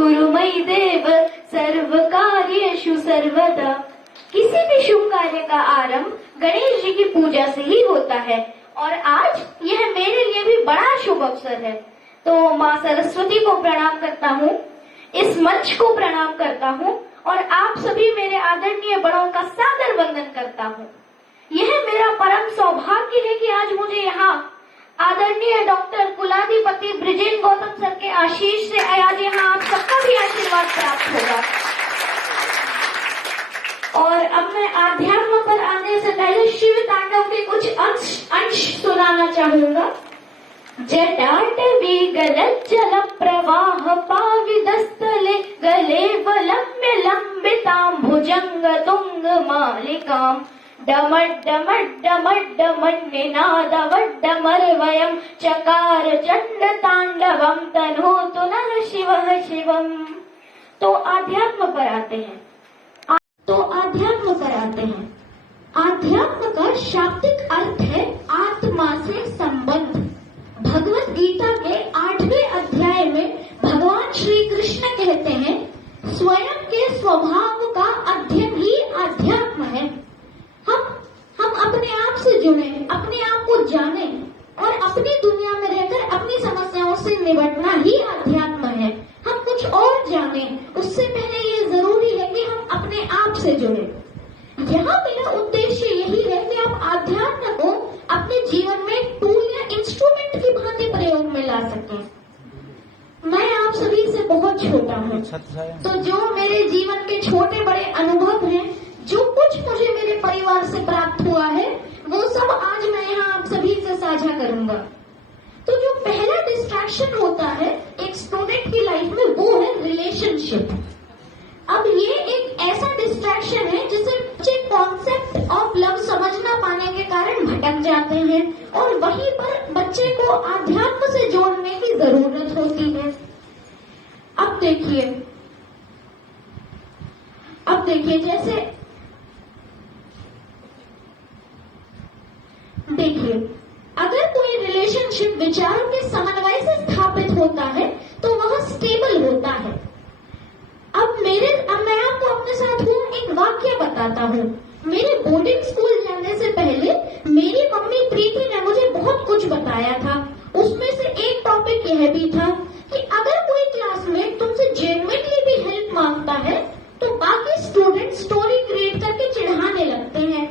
कुरु मयि देव सर्व कार्येषु सर्वदा। किसी भी शुभ कार्य का आरंभ गणेश जी की पूजा से ही होता है और आज यह मेरे लिए भी बड़ा शुभ अवसर है। तो माँ सरस्वती को प्रणाम करता हूँ, इस मंच को प्रणाम करता हूँ और आप सभी मेरे आदरणीय बड़ों का सादर वंदन करता हूँ। यह मेरा परम सौभाग्य है कि आज मुझे यहाँ आदरणीय डॉक्टर कुलाधिपति ब्रिजेन गौतम सर के आशीष से आज यहाँ आप सबका भी आशीर्वाद प्राप्त होगा। और अब मैं आध्यात्म पर आने से पहले शिव तांडव के कुछ अंश सुनाना चाहूंगा। जटाटवी गलज्जल प्रवाह पाविदस्थले गले वलम्ब्य लंबितां भुजंग तुंग मालिकाम् डमड्डमड्डमड्डमन्निनादवड्डमर्वयम् चकार चंड तांडवम तनोतु नः शिवः शिवम्। तो अध्यात्म पर आते हैं। अध्यात्म का शाब्दिक अर्थ है आत्मा से संबंध। भगवत गीता के 8वें अध्याय में भगवान श्री कृष्ण कहते हैं, स्वयं के स्वभाव का अध्ययन ही अध्यात्म है। हम अपने आप से जुड़े, अपने आप को जाने और अपनी दुनिया में रहकर अपनी समस्याओं से निपटना ही अध्यात्म है। हम कुछ और जाने उससे पहले ये जरूरी है कि हम अपने आप से जुड़े। यहाँ मेरा उद्देश्य यही है कि आप अध्यात्म को अपने जीवन में टूल या इंस्ट्रूमेंट की भांति प्रयोग में ला सकें। मैं आप सभी से बहुत छोटा हूँ, तो जो मेरे जीवन के छोटे बड़े अनुभव हैं, जो कुछ मुझे मेरे परिवार से प्राप्त हुआ है, वो सब आज मैं यहाँ आप सभी से साझा करूंगा। तो जो पहला डिस्ट्रैक्शन होता है एक स्टूडेंट की लाइफ में, वो है रिलेशनशिप। अब ये एक ऐसा डिस्ट्रैक्शन है जिसे बच्चे कॉन्सेप्ट ऑफ लव समझ ना पाने के कारण भटक जाते हैं और वहीं पर बच्चे को आध्यात्म से जोड़ने की जरूरत होती है। अब देखिए, अगर कोई रिलेशनशिप विचारों के समन्वय से स्थापित होता है तो वह स्टेबल होता है। अब मैं आपको अपने साथ एक वाक्य बताता हूँ। मेरे बोर्डिंग स्कूल जाने से पहले मेरी मम्मी प्रीति ने मुझे बहुत कुछ बताया था। उसमें से एक टॉपिक यह भी था कि अगर कोई क्लासमेट तुमसे जेन्युइनली भी हेल्प मांगता है तो बाकी स्टूडेंट स्टोरी क्रिएट करके चिढ़ाने लगते हैं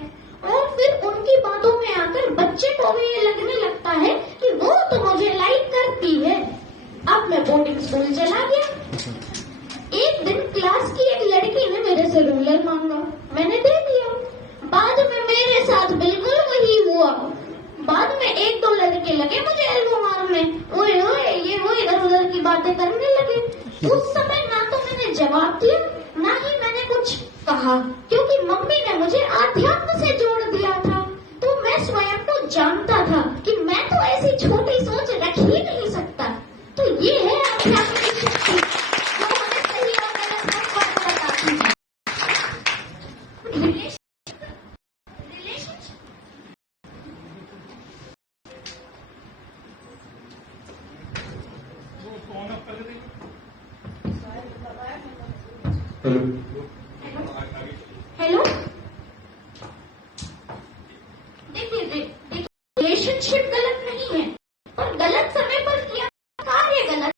और फिर उनकी बातों में आकर बच्चे को भी ये लगने लगता है कि वो तो मुझे लाइक करती है। अब मैं बोर्डिंग स्कूल चला गया। एक दिन क्लास की एक लड़की ने मेरे से रूलर मांगा, मैंने दे दिया। बाद में मेरे साथ बिल्कुल वही हुआ। बाद में एक दो लड़के लगे मुझे एल्बो मारने, ओए ओए ये वो इधर उधर की बातें करने लगे। उस समय ना तो मैंने जवाब दिया ना ही मैंने कुछ कहा, क्योंकि मम्मी ने मुझे आध्यात्म से जोड़ दिया था। तो मैं स्वयं को जानता था कि मैं तो ऐसी छोटी सोच रख ही नहीं सकता। तो ये है आध्यात्म की शक्ति जो हमें सही और गलत का फर्क बताती है। हेलो, देखिए, रिलेशनशिप गलत नहीं है और गलत समय पर किया कार्य गलत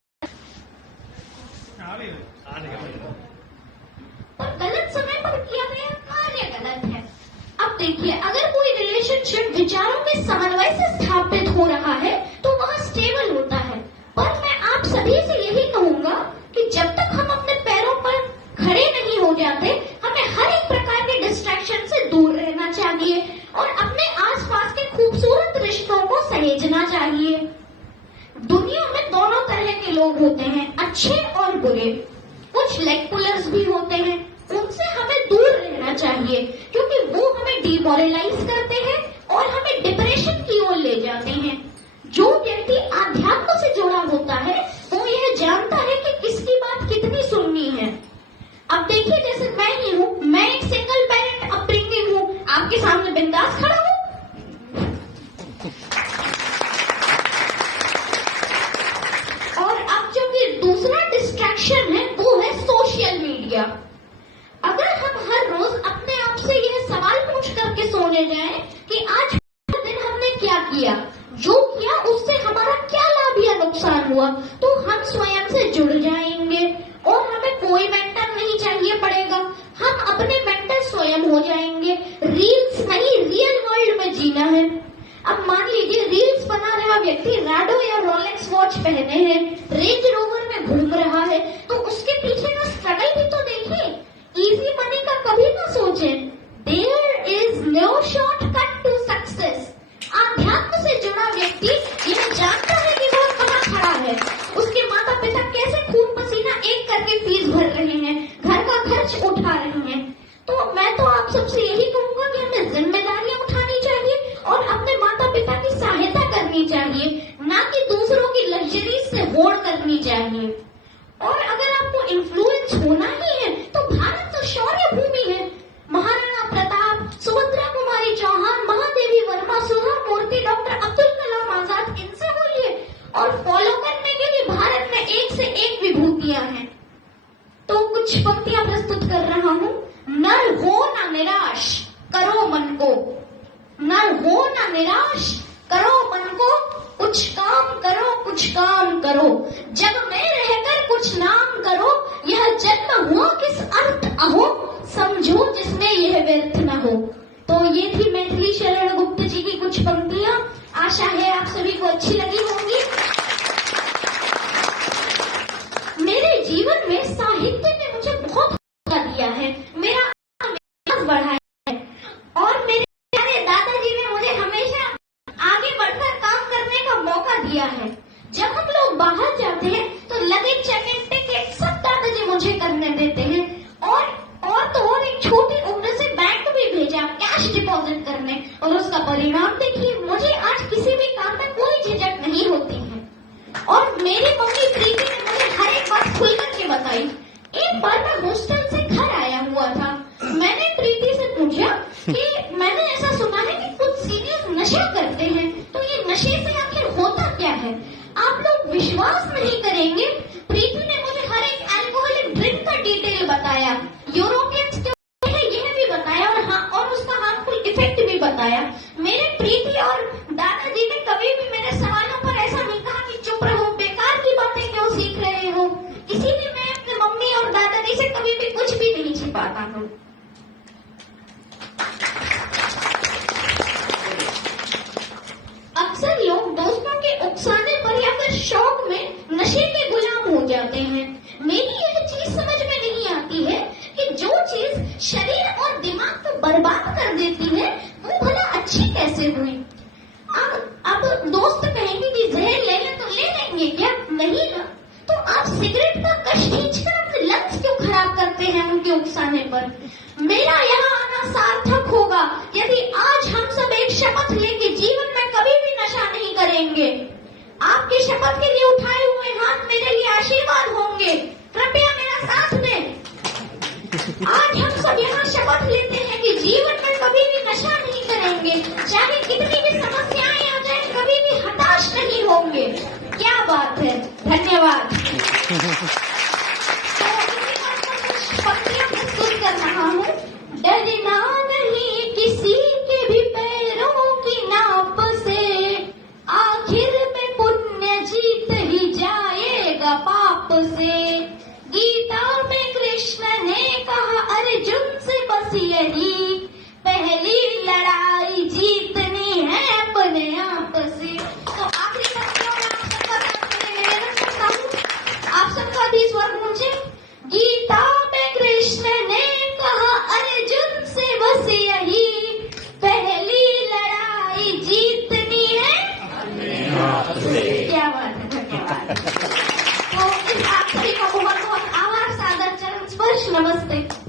है। अब देखिए, अगर कोई रिलेशनशिप विचारों के समन्वय से स्थापित हो रहा है तो वह स्टेबल होता है। पर मैं आप सभी से यही कहूंगा कि जब तक हम अपने पैरों पर खड़े नहीं हो जाते, हमें हर एक प्रकार के डिस्ट्रैक्शन से दूर रहना चाहिए और अपने आसपास के खूबसूरत रिश्तों को सहेजना चाहिए। दुनिया में दोनों तरह के लोग होते हैं, अच्छे और बुरे। कुछ लेग पुलर्स भी होते हैं, उनसे हमें दूर रहना चाहिए क्योंकि वो हमें डिमोरलाइज करते हैं और हमें डिप्रेशन की ओर ले जाते हैं। जो व्यक्ति आध्यात्म से जुड़ा होता है वो यह जानता है कि किसकी बात कितनी सुननी है। अब देखिए, जैसे मैं ही हूँ, मैं एक सिंगल पेरेंट अपब्रिंगिंग हूँ, आपके सामने बिंदास खड़ा हूँ। और अब जो कि दूसरा डिस्ट्रैक्शन है वो ले जाएं कि आज पूरा दिन हमने क्या किया, जो किया उससे हमारा क्या लाभ या नुकसान हुआ, तो हम स्वयं से जुड़ जाएंगे और हमें कोई मेंटर नहीं चाहिए पड़ेगा, हम अपने मेंटर स्वयं हो जाएंगे। रील्स नहीं, रियल वर्ल्ड में जीना है। अब मान लीजिए रील्स बना रहा व्यक्ति रैडो या रोलेक्स वॉच पहने हैं, रेंज रोवर में घूम रहा है, तो उसके पीछे का स्ट्रगल भी तो देखिए। इजी मनी का कभी ना सोचें। There is no shortcut to success. आध्यात्म से जुड़ा व्यक्ति यह जानता है कि वो कहाँ खड़ा है, उसके माता पिता कैसे खून पसीना एक करके फीस भर रहे हैं, घर का खर्च उठा रहे हैं। तो मैं तो आप सबसे यही कहूंगा कि हमें जिम्मेदारियां उठानी चाहिए और अपने माता पिता की सहायता करनी चाहिए, ना कि दूसरों की लग्जरी से होड़ करनी चाहिए। और अगर आपको इन्फ्लुएंस होना ही है तो भारत तो शौर्य भूमि है। महाराणा प्रताप, सुभद्रा कुमारी चौहान, महादेवी वर्मा, सुधा मूर्ति, डॉक्टर अब्दुल कलाम आजाद, इनसे बोलिए। और फॉलो करने के लिए भारत में एक से एक विभूतियां हैं। तो कुछ पंक्तियां प्रस्तुत कर रहा हूँ। नर हो ना निराश, करो मन को। नर हो ना निराश, करो मन को। कुछ काम करो, कुछ काम करो। जग में रहकर कुछ नाम करो। यह जन्म हुआ किस अर्थ अहो, समझो जिसमें यह व्यर्थ न हो। तो ये थी मैथिली शरण गुप्त जी की कुछ पंक्तियां। आशा है आप सभी को अच्छी लगी होंगी। मेरे जीवन में साहित्य ने मुझे बहुत दिया है, मेरा विकास बढ़ाया है और मेरे प्यारे दादाजी ने मुझे हमेशा आगे बढ़कर काम करने का मौका दिया है। जब हम लोग बाहर जाते हैं तो लगेज चेकिंग टिकट सब दादाजी मुझे करने देते हैं और एक छोटी उम्र से बैंक भी भेजा कैश डिपॉजिट करने, और उसका परिणाम देखिए, मुझे आज किसी भी काम में कोई झिझक नहीं होती है। और मेरी मम्मी प्रीति ने मुझे हर एक बात खुल करके बताई। एक बार मैं हॉस्टल से घर आया हुआ था, मैंने प्रीति से पूछा कि मैंने ऐसा सुना है कि कुछ सीनियर नशा करते हैं, तो ये नशे से आखिर होता क्या है? आप लोग विश्वास नहीं करेंगे, प्रीति ने मुझे हर एक अल्कोहलिक ड्रिंक का डिटेल बताया, यूरोपियंस क्या है यह भी बताया, और उसका हार्मफुल इफेक्ट भी बताया। मेरे प्रीति और दादाजी ने कभी भी मेरे सवालों पर ऐसा नहीं कहा कि चुप रहो, बेकार की बातें क्यों सीख रहे हो। इसीलिए मैं अपने मम्मी और दादाजी से कभी भी कुछ भी नहीं छिपाता हूँ। अक्सर लोग दोस्तों के उकसाने पर या फिर शौक में नशे के गुलाम हो जाते हैं। मेरी यह चीज समझ में नहीं आती है कि जो चीज शरीर और दिमाग को बर्बाद कर देती है वो भला अच्छी कैसे हुई। अब दोस्त कहेंगे कि जहर ले लें तो ले लेंगे क्या? नहीं ना। तो आप सिगरेट का कश खींचकर अपने लंग्स क्यों खराब करते हैं उनके उकसाने पर? मेरा यहाँ आना सार्थक होगा यदि आज हम सब एक शपथ लेंगे जीवन में कभी भी नशा नहीं करेंगे। आपके शपथ के लिए उठाए हुए हाथ मेरे लिए आशीर्वाद होंगे, कृपया मेरा साथ दें। आज हम सब यहाँ शपथ लेते हैं कि जीवन में कभी भी नशा नहीं करेंगे, चाहे कितनी भी समस्याएं आ जाए कभी भी हताश नहीं होंगे। क्या बात है, धन्यवाद। पंक्तियां प्रस्तुत कर रहा हूँ। डरना नहीं किसी के भी पैरों की नाप से, आखिर में पुण्य जीत ही जाएगा पाप से। गीता में कृष्ण ने कहा अर्जुन से बस यही, पहली लड़ाई जीतनी है अपने आप से। तो आखिरी पंक्तियों में आप सबका भी स्वर मुझे। गीता में कृष्ण ने कहा अर्जुन से बस यही, पहली लड़ाई जीतनी है अपने आप से। क्या बात है, धन्यवाद। तो इस आप सभी का बहुत बहुत आभार, सादर चरण स्पर्श, नमस्ते।